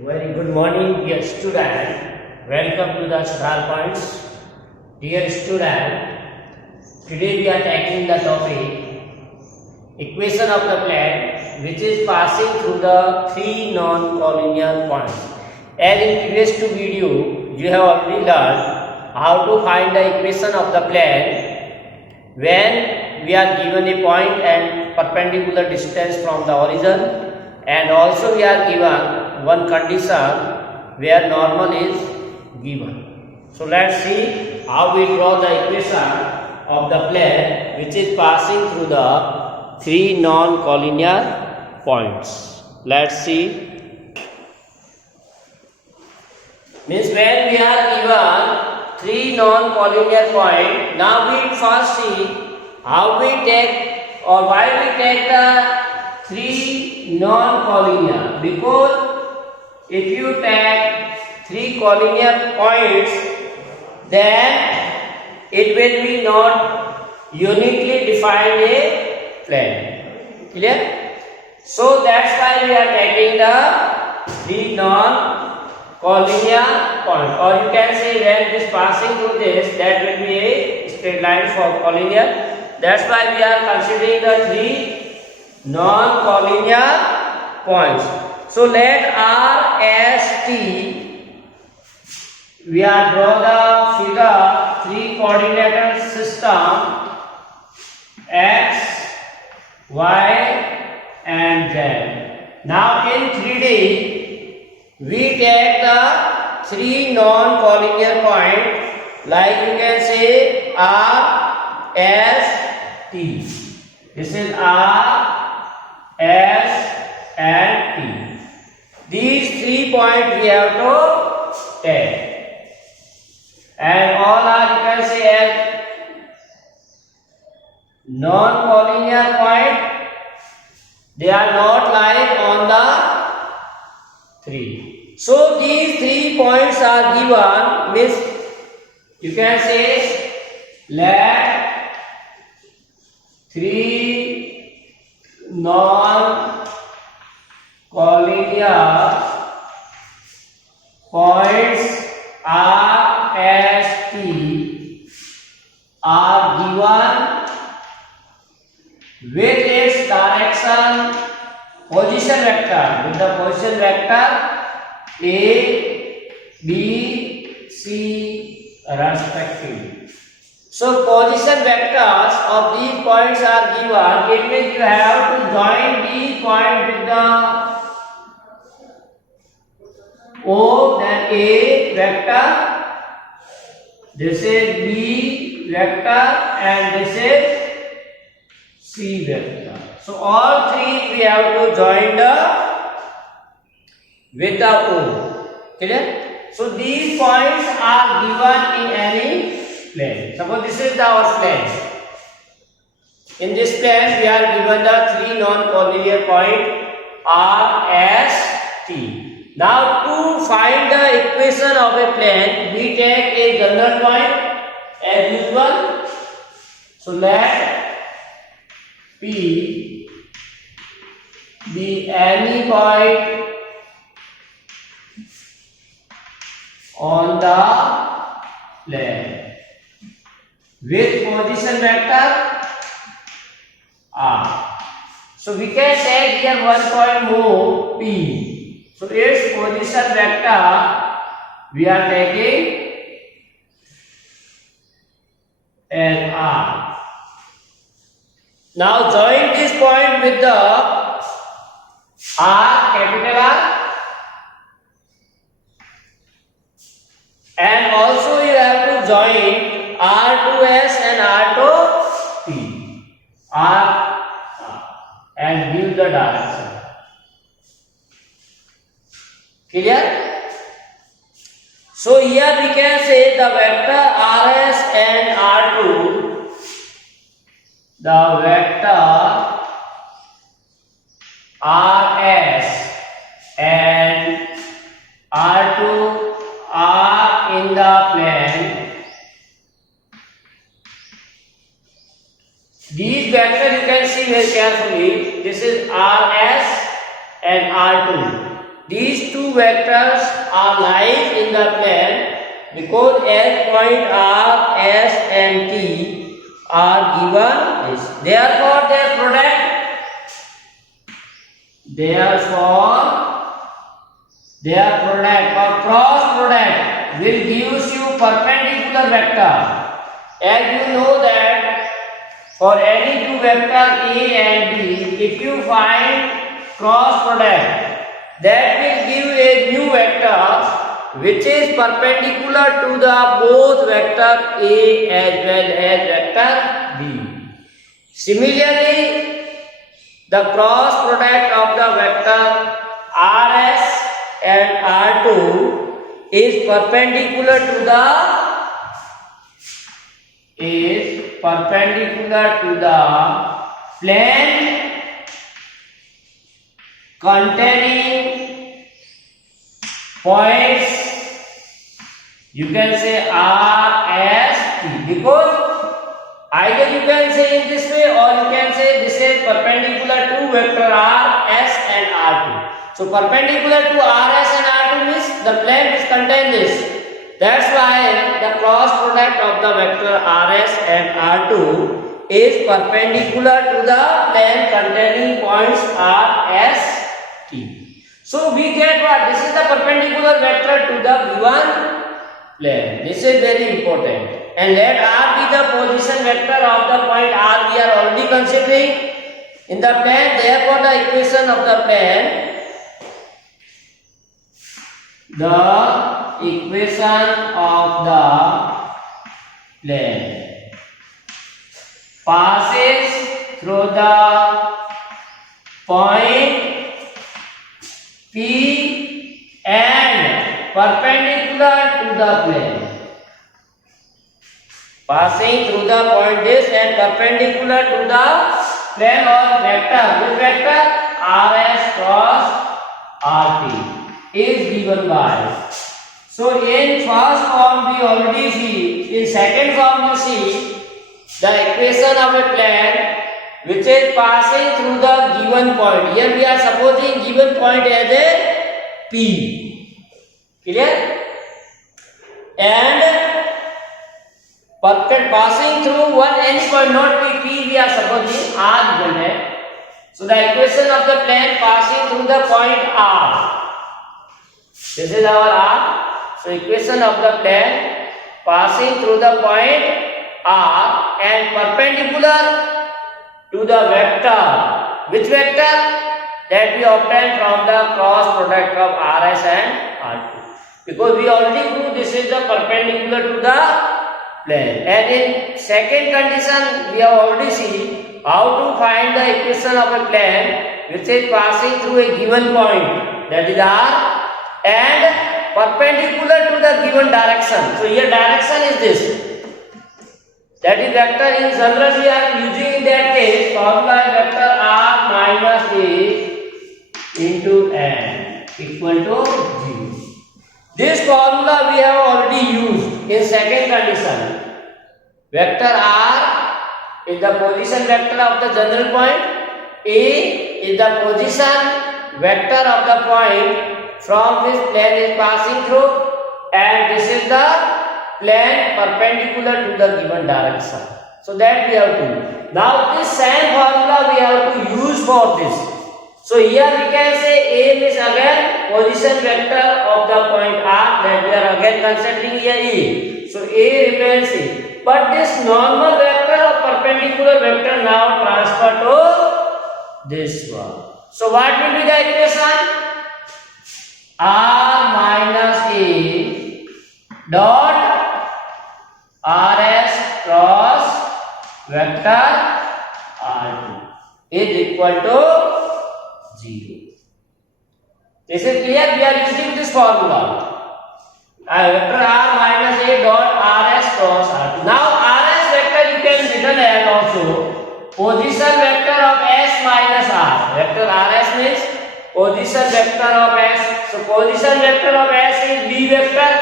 Very good morning, dear student. Welcome to the Star Points. Dear student, today we are tackling the topic equation of the plane which is passing through the three non-collinear points. As in previous two video, you have already learned how to find the equation of the plane when we are given a point and perpendicular distance from the origin, and also we are given one condition where normal is given. So let's see how we draw the equation of the plane which is passing through the three non-collinear points. Let's see. Means when we are given three non-collinear points, now we first see how we take or why we take the three non-collinear, because if you take three collinear points, then it will be not uniquely define a plane. Clear? So that's why we are taking the three non-collinear points, or you can say when it is passing through this, that will be a straight line for collinear. That's why we are considering the three non-collinear points. So let R S T, we are draw the figure three coordinate system X, Y and Z. Now in 3D we take the three non-collinear points, like you can say R S T. This is R S and T. These 3 points we have to take, and all are, you can say, as non-collinear point. They are not lying on the 3. So these 3 points are given, means you can say let 3 non-collinear points R, S, T are given with its direction position vector, with the position vector A, B, C respectively. So position vectors of these points are given. It means you have to join these points with the O, then A vector, this is B vector, and this is C vector. So all three we have to join with the O. Clear? So these points are given in any plane. Suppose this is our plane. In this plane we are given the three non-collinear points R, S, T. Now to find the equation of a plane, we take a general point as usual. So let P be any point on the plane with position vector R. So we can say here one point more P. So its position vector we are taking as R. Now join this point with the R, capital R, and also you have to join R to S and R to T. R and give the direction. Clear? So here we can say the vector RS and R2, the vector RS and R2 are in the plane. These vectors you can see very carefully. This is RS and R2. these two vectors are lies in the plane because as point R, S and T are given this. Therefore, their product or cross product will gives you perpendicular vector. As you know that for any two vector A and B, if you find cross product, that will give a new vector which is perpendicular to the both vector A as well as vector B. Similarly, the cross product of the vector Rs and R2 is perpendicular to the plane containing points, you can say R, S, T, because either you can say in this way or you can say this is perpendicular to vector R, S and R2. So perpendicular to R, S and R2 means the plane which contains this. That's why the cross product of the vector Rs and R2 is perpendicular to the plane containing points R, S, T. So we get what? This is the perpendicular vector to the given plane. This is very important. And let R be the position vector of the point R we are already considering in the plane. Therefore, the equation of the plane passes through the point P and perpendicular to the plane. Passing through the point this and perpendicular to the plane or vector. Which vector? Rs cross Rt is given by. So in first form we already see. In second form you see the equation of a plane which is passing through the given point. Here we are supposing given point as a P. Clear? And passing through any point, not P, we are supposing R given है. So the equation of the plane passing through the point R. This is our R. So equation of the plane passing through the point R and perpendicular to the vector. Which vector? That we obtained from the cross product of Rs and R2. Because we already proved this is the perpendicular to the plane. And in second condition, we have already seen how to find the equation of a plane which is passing through a given point, that is R, and perpendicular to the given direction. So here direction is this. That is vector. In general we are using in that case formula vector R minus A into N equal to 0. This formula we have already used in second condition. Vector R is the position vector of the general point. A is the position vector of the point from which plane is passing through, and this is the plane perpendicular to the given direction. So that we have to. Now this same formula we have to use for this. So here we can say A is again position vector of the point R, that we are again considering here A. So A remains A. But this normal vector or perpendicular vector now transfer to this one. So what will be the equation? R minus A dot Rs cross vector R2 is equal to 0. This is clear? We are using this formula. Vector R minus A dot Rs cross R2. Now Rs vector you can written as also position vector of S minus R. Vector Rs means position vector of S. So position vector of S is B vector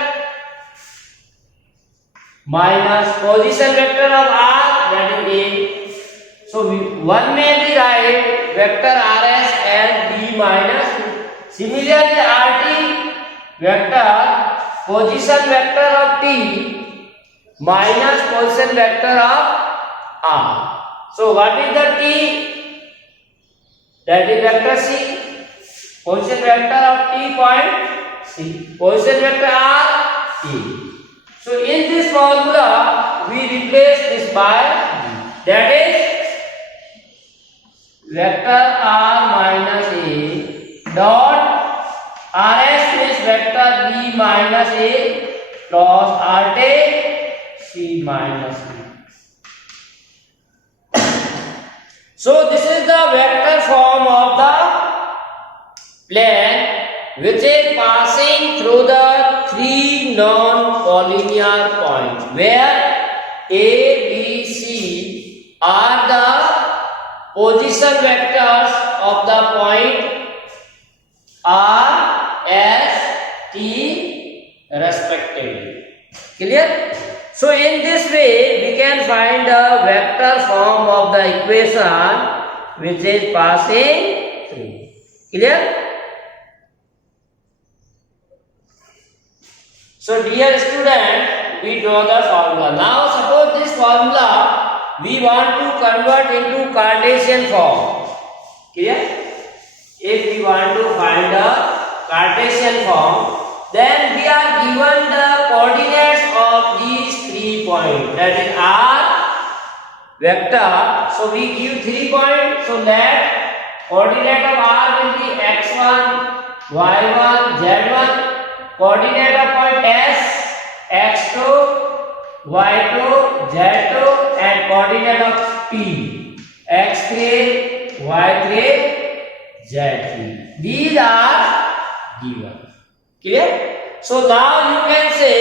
minus position vector of R, that is A. So one may be write vector Rs as B minus Similarly, RT vector position vector of T minus position vector of R. So what is the T? That is vector C. Position vector of T point C. Position vector R E. So in this formula we replace this by that is vector R minus A dot RS means vector B minus A plus RT C minus B. So this is the vector form of the plane which is passing through the three non-collinear points where A, B, C are the position vectors of the point R, S, T respectively. Clear? So in this way we can find the vector form of the equation which is passing through. Clear? So dear student, we draw the formula. Now suppose this formula we want to convert into Cartesian form. Clear? If we want to find the Cartesian form, then we are given the coordinates of these 3 points. That is R vector. So we give 3 points. So that coordinate of R will be x1, y1, z1. Coordinate of point S, x2, y2, z2, and coordinate of P, x3, y3, z3. These are given. Clear? So now you can say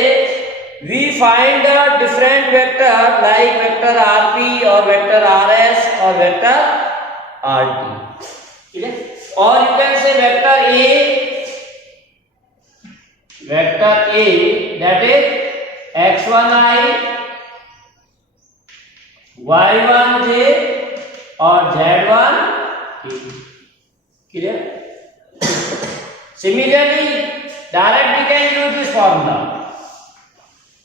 we find a different vector like vector RP or vector RS or vector RT. Clear? Or you can say vector A that is x1i, y1j or z1k. Clear? Similarly, direct we can use this formula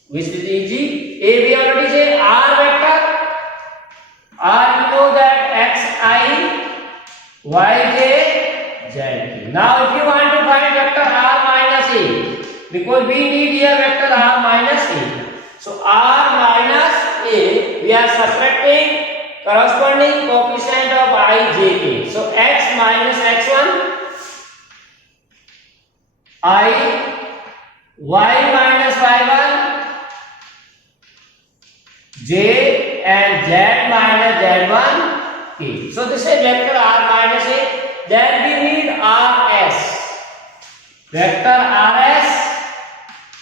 which is easy. A we already say R vector. R you know that xi, yj, zk. Now if you want to find vector R minus A, because we need here vector R minus A. So R minus A, we are subtracting corresponding coefficient of I, j, k. So x minus x1, I, y minus y1, j and z minus z1, k. So this is vector R minus A. Then we need RS. Vector RS,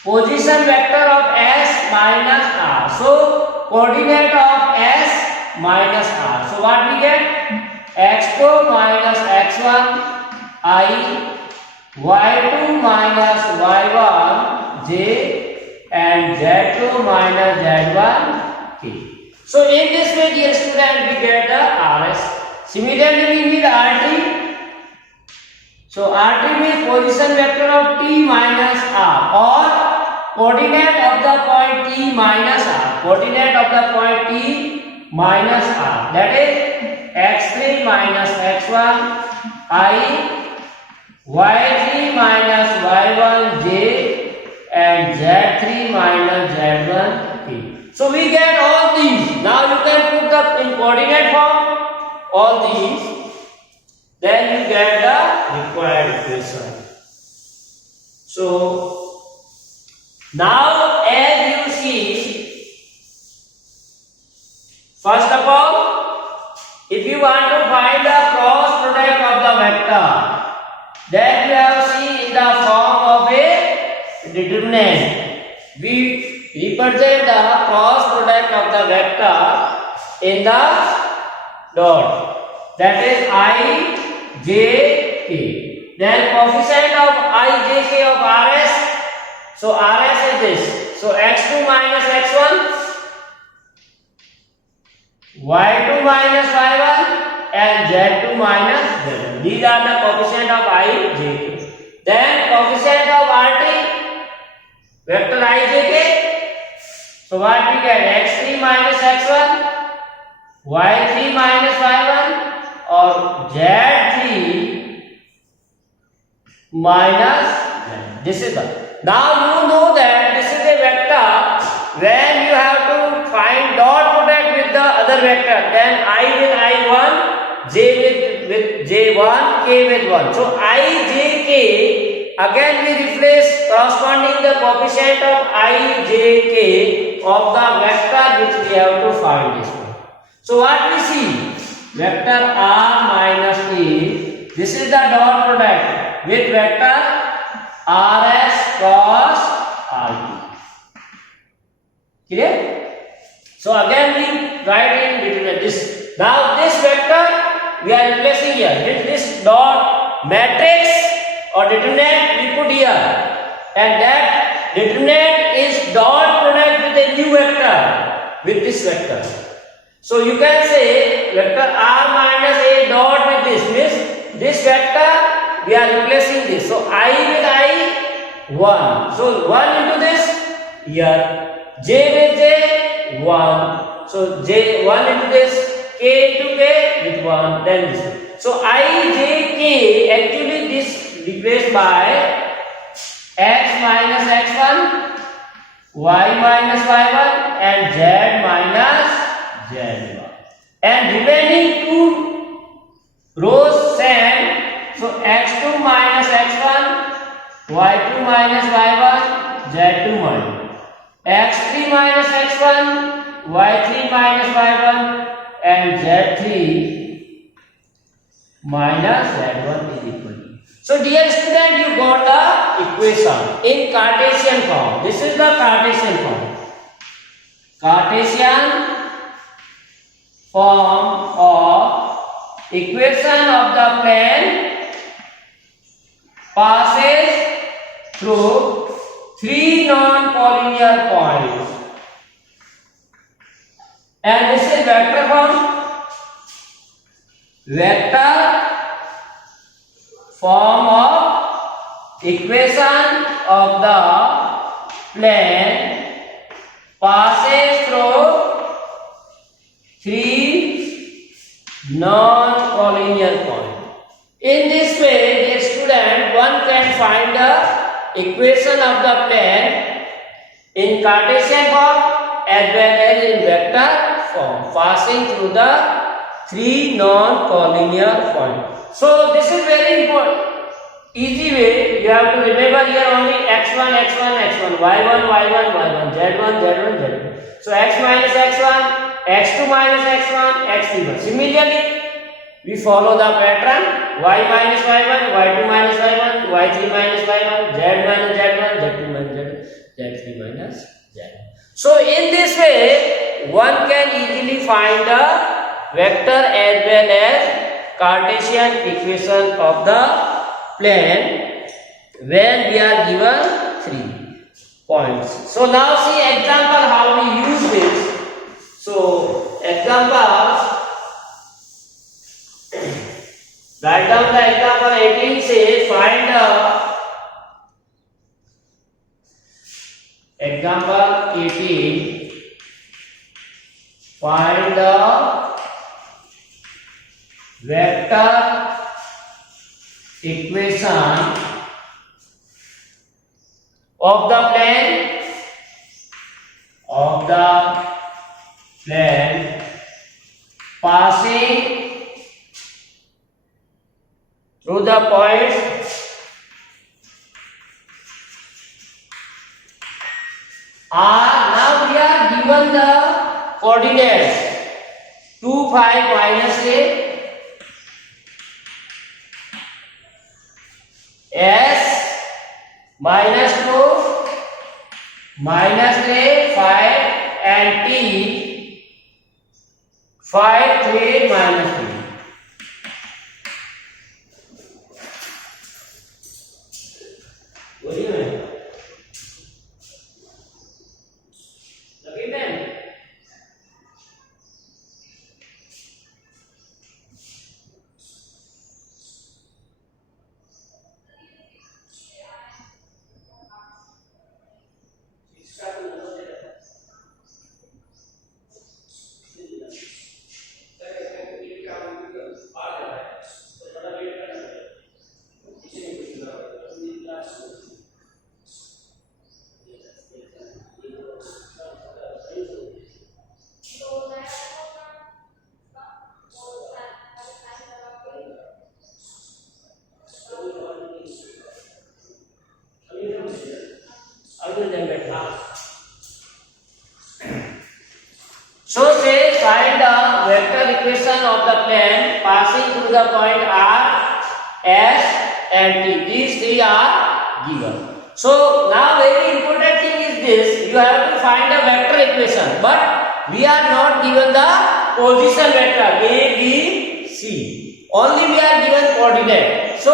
position vector of S minus R. So coordinate of S minus R. So what we get? x2 minus x1 I, y2 minus y1 j and z2 minus z1 k. So in this way dear student we get the RS. Similarly we need RT. So RT means position vector of T minus R or coordinate of the point T minus R. Coordinate of the point T minus R. That is x3 minus x1 I, y3 minus y1 j and z3 minus z1 k. So we get all these. Now you can put the in coordinate form all these. Then you get the required equation. So now as you see, first of all, if you want to find the cross product of the vector, then we have seen in the form of a determinant. We represent the cross product of the vector in the dot. That is I, j, k. Then coefficient of I, j, k of RS. So RS is this. So x2 minus x1, y2 minus y1 and z2 minus z1. These are the coefficient of I, j, k. Then coefficient of R3 vector ijk. So what we get? X3 minus x1, y3 minus y1, or z3 minus z. This is the. Now you know that this is a vector. When you have to find dot product with the other vector, then I with I1, j with j1, k with 1. So I, j, k, again we replace corresponding the coefficient of I, j, k of the vector which we have to find this one. So what we see? Vector r minus e. This is the dot product with vector rs cos rt. Clear? So again we write in between this. Now this vector we are replacing here with this dot matrix or determinant we put here, and that determinant is dot product with a new vector with this vector. So you can say vector r minus a dot with this means this vector we are replacing this. So I with I 1. So 1 into this here, j with j 1. So j 1 into this, k into k with 1. Then this. So I, j, k actually this replaced by x minus x1, y minus y1, and z minus z1. And remaining two rows same. So x2 minus x1, y2 minus y1, z2 minus. x3 minus x1, y3 minus y1, and z3 minus z1 is equal to. So dear student, you got the equation in Cartesian form. This is the Cartesian form. Cartesian form of equation of the plane passes through three non-collinear points, and this is vector form. Vector form of equation of the plane passes through three non-collinear points. In this way, dear student, one can find the equation of the plane in Cartesian form as well as in vector form passing through the three non-collinear points. So this is very important. Easy way, you have to remember here only x1, x1, x1, y1, y1, y1, z1, z1, z1. So x minus x1, x2 minus x1, x3. Similarly, we follow the pattern y minus y1, y2 minus y1, y3 minus y1, z minus z1, z2 minus z1, z3 minus z1. So in this way, one can easily find the vector as well as Cartesian equation of the plane when we are given 3 points. So now see example how we use this. So example, write down the example 18 says find the example 18, find the vector equation of the plane passing through the points R. Now we are given the coordinates 2, 5, minus a, s minus 2, minus a, 5, and t 5, 3, minus 3. S and T. These three are given. So now very important thing is this, you have to find a vector equation, but we are not given the position vector A, B, C. Only we are given coordinate. So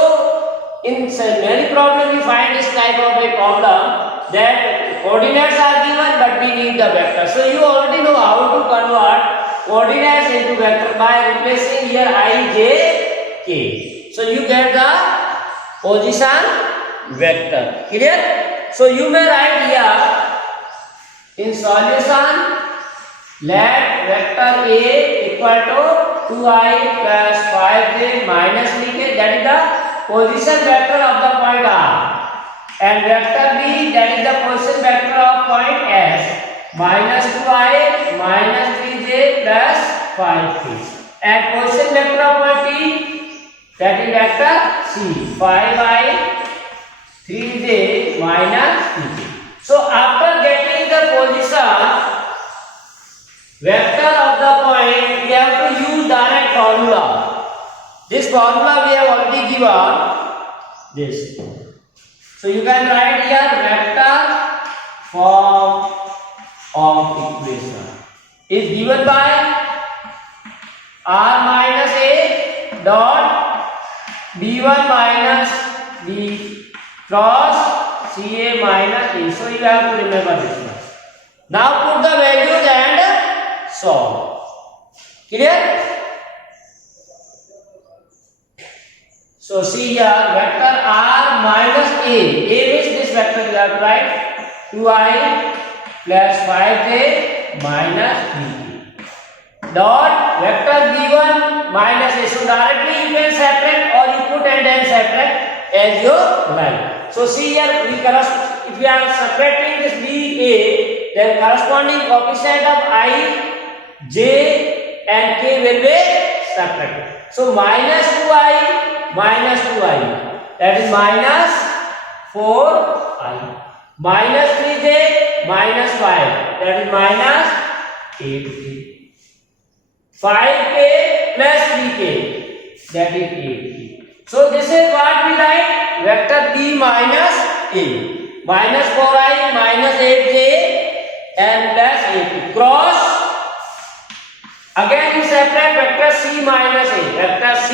in many problems we find this type of a problem that coordinates are given but we need the vector. So you already know how to convert coordinates into vector by replacing here I, J, K. So you get the position vector. Clear? So you may write here in solution, let vector A equal to 2i plus 5j minus 3k, that is the position vector of the point R, and vector B, that is the position vector of point S, minus 2i minus 3j plus 5k, and position vector of point T, that is vector C, 5i 3j minus 3j. So after getting the position vector of the point, we have to use direct formula. This formula we have already given this. So you can write here vector form of equation is given by R minus A dot B1 minus B cross CA minus A. So you have to remember this one. Now put the values and solve. Clear? So see here vector R minus A. A is this vector you have to write 2i plus 5j minus 3k dot vector B1 minus A. So directly you can separate or you put and then separate as you like. So see here if we are separating this BA, then corresponding coefficient of I, J and K will be separated. So minus 2i minus 2i, that is minus 4i, minus 3j minus 5, that is minus 8k, 5k plus 3k, that is 8k. So this is what we write vector B minus A, minus 4i minus 8j and plus 8k cross. Again you separate vector C minus A, vector C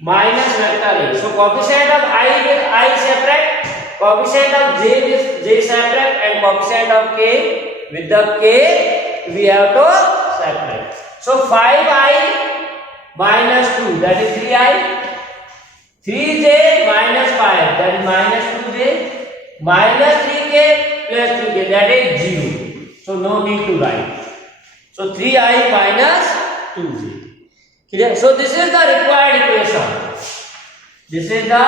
minus vector A. So coefficient of I with I separate, coefficient of J with J separate, and coefficient of K with the K we have to separate. So 5i minus 2, that is 3i, 3j minus 5, that is minus 2j, minus 3k plus 2k, that is 0. So no need to write. So 3i minus 2j. Clear? So this is the required equation. This is the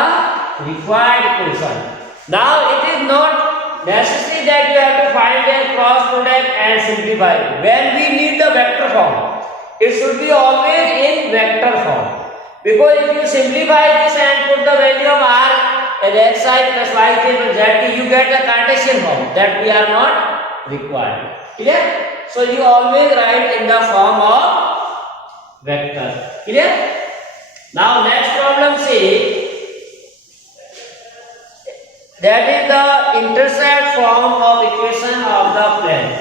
required equation. Now it is not necessary that you have to find a cross product and simplify. When we need the vector form, it should be always in vector form. Because if you simplify this and put the value of R as xi plus yj plus zk, you get the Cartesian form that we are not required. Clear? So you always write in the form of vector. Clear? Now next problem say that is the intercept form of equation of the plane.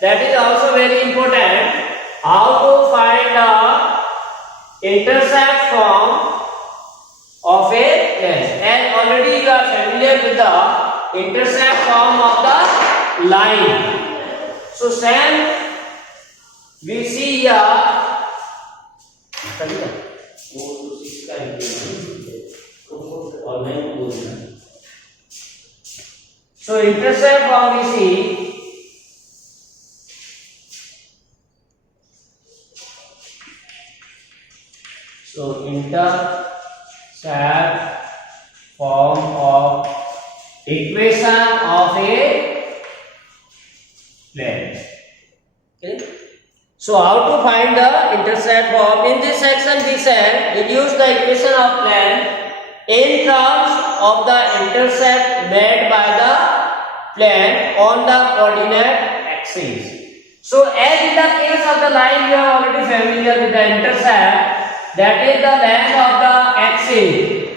That is also very important. How to find the intercept form of a plane. And already you are familiar with the intercept form of the line. So same we see here. So intercept form we see intercept form of equation of a plane. Okay. So how to find the intercept form? In this section we said reduce the equation of plane in terms of the intercept made by the plane on the coordinate axis. So as in the case of the line, we are already familiar with the intercept, that is the length of the axis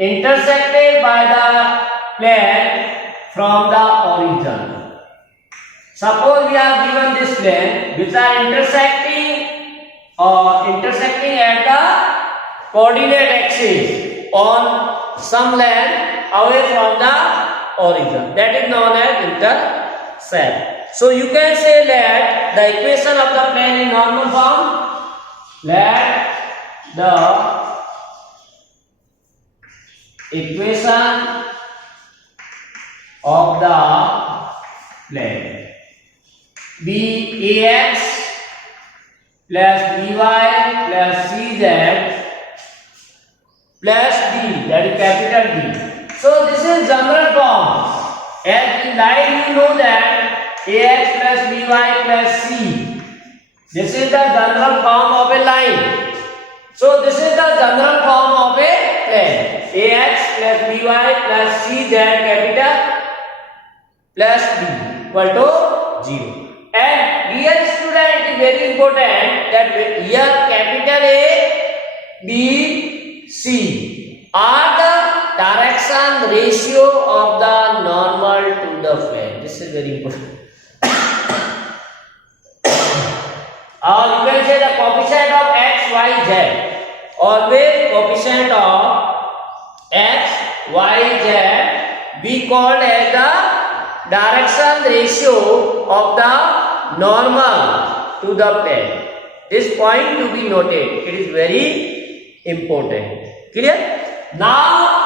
intersected by the plane from the origin. Suppose we are given this plane which are intersecting at the coordinate axis on some length away from the origin. That is known as intercept. So you can say that the equation of the plane in normal form. Let the equation of the plane be ax plus by plus cz plus d, that is capital D. So this is general form. As in line you know that ax plus by plus c. This is the general form of a line. So this is the general form of a plane. Ax plus by plus cz capital plus d equal to 0. And dear student, it is very important that here capital A, B, C are the direction ratio of the normal to the plane. This is very important. Or you can say the coefficient of x, y, z. Always coefficient of x, y, z be called as the direction ratio of the normal to the plane. This point to be noted. It is very important. Clear? Now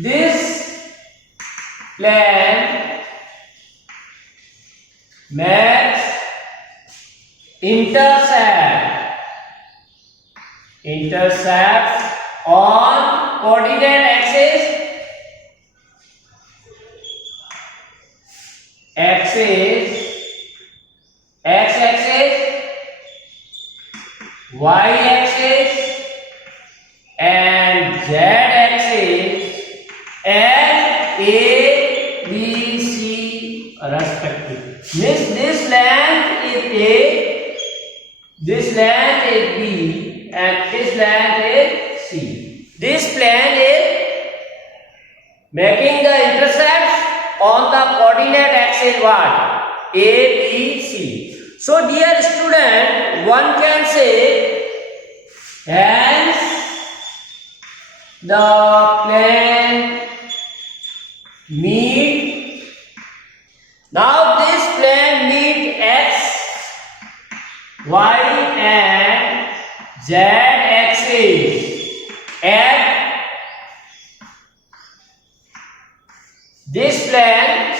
this plane makes intercepts on coordinate axis x-axis, y-axis and z-axis at A, B, C respectively. This length is A, this length is B and this length is C. This plane is making the intercepts on the coordinate axis what? A, B, C. So dear student, one can say hence the plane meet. Now this plane meet x, y and z axis at this plane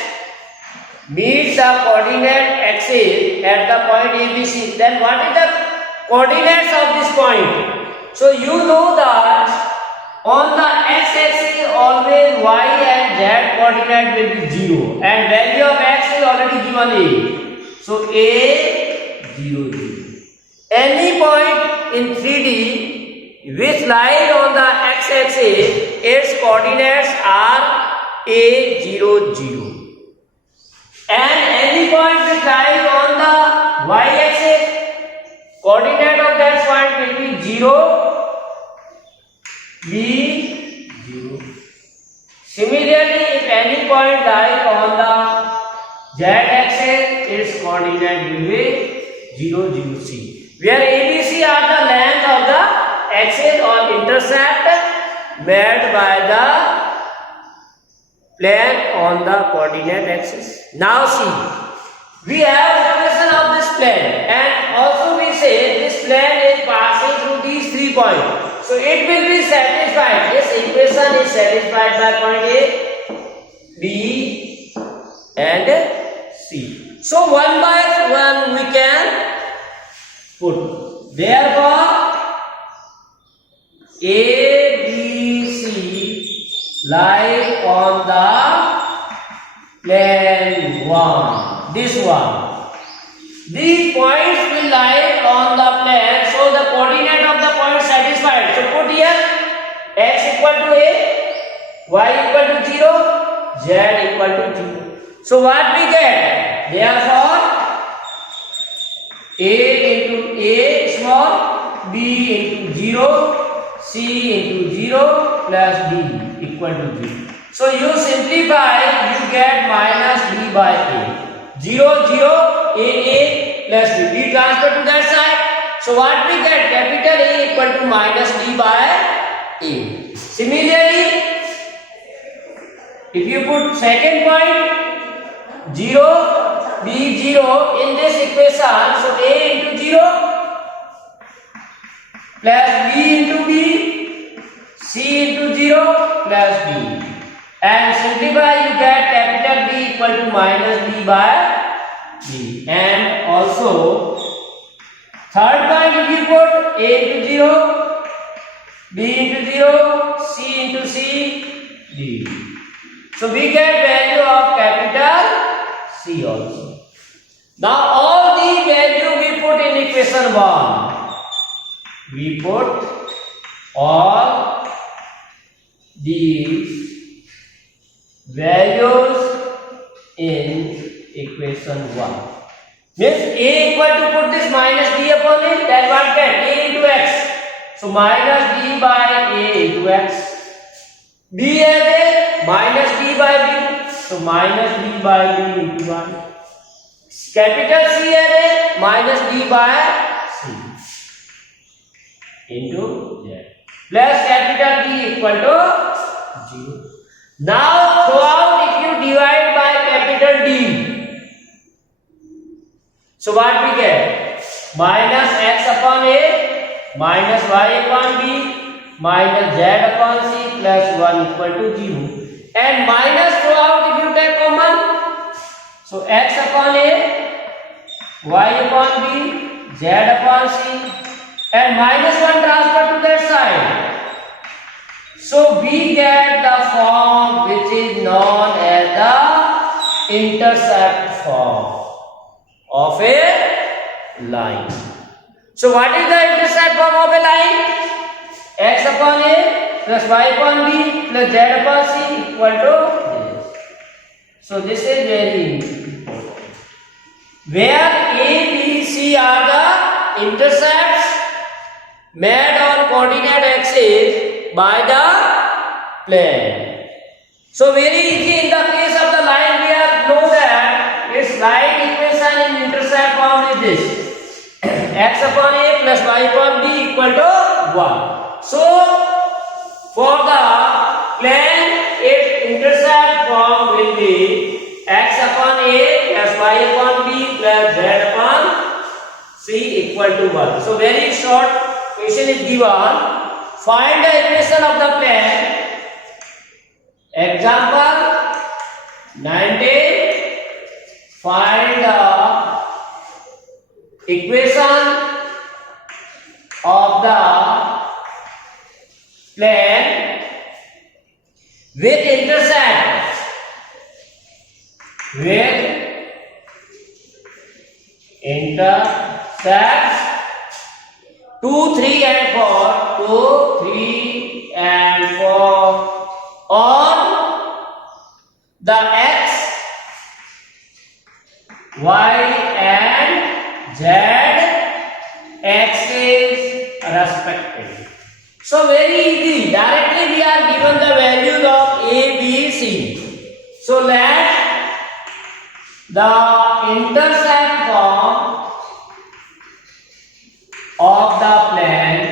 meets the coordinate axis at the point ABC. Then what is the coordinates of this point? So you know that on the x-axis always y and z coordinate will be 0 and value of x is already given A. So A 0 0. Any point in 3D which lies on the x-axis, its coordinates are A 0 0. And any point which lies on the y-axis, coordinate of that point will be 0, B 0. Similarly, if any point lies on the z-axis, its coordinate will be 0 0 C. Where ABC are the length of the axis or intercept made by the plane on the coordinate axis. Now see, we have equation of this plane and also we say this plane is passing through these 3 points. So it will be satisfied. This equation is satisfied by point A, B and C. So one by one we can put. Therefore A, B, C lie on the plane 1. This one. These points will lie on the plane, so the coordinate of the point satisfied. So put here x equal to A, y equal to 0, z equal to 0. So what we get? Therefore A into A small, B into 0, C into 0 plus D equal to 0. So you simplify, you get minus D by A. 0, 0, A plus B. B transfer to that side. So what we get? Capital A equal to minus D by A. Similarly, if you put second point 0, B 0 in this equation, so A into 0 plus B into B, C into 0 plus D. And simplify, you get capital B equal to minus D by B. And also, third point, if you put A into 0, B into 0, C into C, D. So we get value of capital C also. Now all the value we put in equation 1. We put all these values in equation 1. Means A equal to put this minus D upon it, then what get? A into X. So minus D by A into X. B has A minus D by B. So minus D by B into 1. Capital C has A minus D by C into Z. Plus capital D equal to 0. Now throughout if you divide by capital D, so what we get? Minus X upon A, minus Y upon B, minus Z upon C plus 1 equal to 0. And minus throughout if you take common, so X upon A, Y upon B, Z upon C, and minus 1 transfer to that side. So we get the form which is known as the intercept form of a line. So what is the intercept form of a line? X upon A plus Y upon B plus Z upon C equal to this. So this is very important. Where A, B, C are the intercepts made on coordinate axis by the plane. So very easy in the case of the line, we have know that its line equation in intercept form is this: X upon A plus Y upon B equal to 1. So for the plane, its intercept form will be X upon A plus Y upon B plus Z upon C equal to 1. So very short question is given. Find the equation of the plane. Example 19. Find the equation of the plane with intercept. With intercepts 2, 3 and 4, 2, 3 and 4 on the X, Y and Z axis respectively. So very easy, directly we are given the values of A, B, C. So let the intercept form of the plane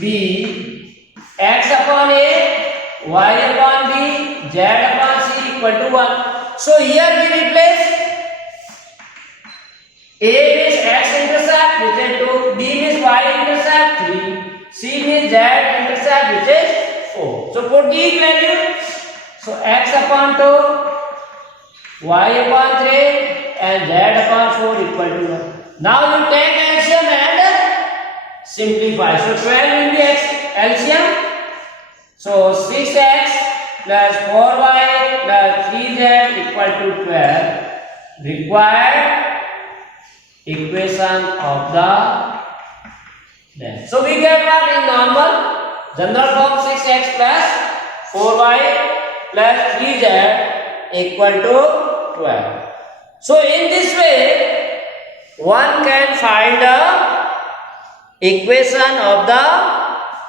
be X upon A, Y upon B, Z upon C equal to 1. So here we replace A means X intercept which is 2, B means Y intercept 3, C means Z intercept which is 4. So put these values. So X upon 2, Y upon 3 and Z upon 4 equal to 1. Now you take LCM and simplify. So 12 will be LCM. So 6x plus 4y plus 3z equal to 12. Required equation of the plane. So we get what in normal? General form 6x plus 4y plus 3z equal to 12. So in this way, one can find the equation of the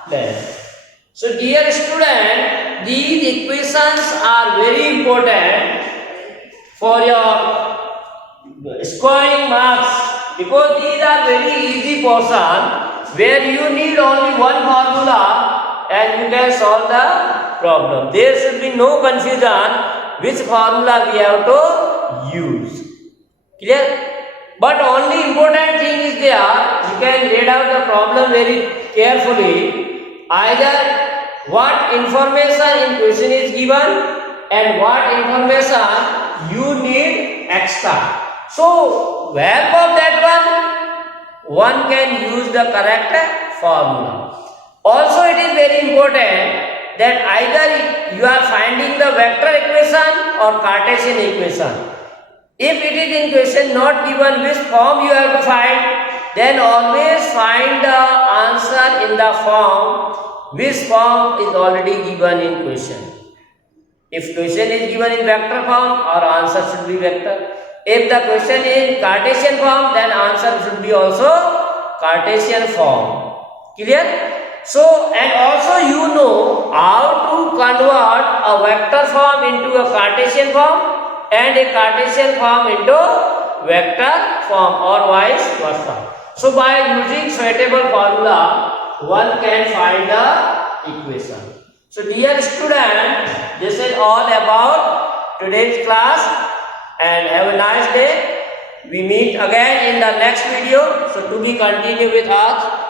less. So dear student, these equations are very important for your scoring marks because these are very easy portion where you need only one formula and you can solve the problem. There should be no confusion which formula we have to use. Clear? But only important thing is there, you can read out the problem very carefully. Either what information in question is given and what information you need extra. So, help of that one can use the correct formula. Also, it is very important that either you are finding the vector equation or Cartesian equation. If it is in question not given which form you have to find, then always find the answer in the form which form is already given in question. If question is given in vector form, our answer should be vector. If the question is in Cartesian form, then answer should be also Cartesian form. Clear? So, and also you know how to convert a vector form into a Cartesian form and a Cartesian form into vector form or vice versa. So, by using suitable formula, one can find the equation. So, dear student, this is all about today's class and have a nice day. We meet again in the next video. So, to be continued with us.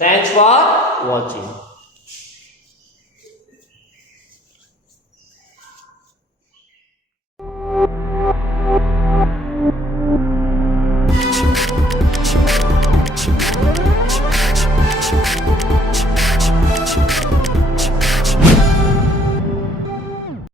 Thanks for watching.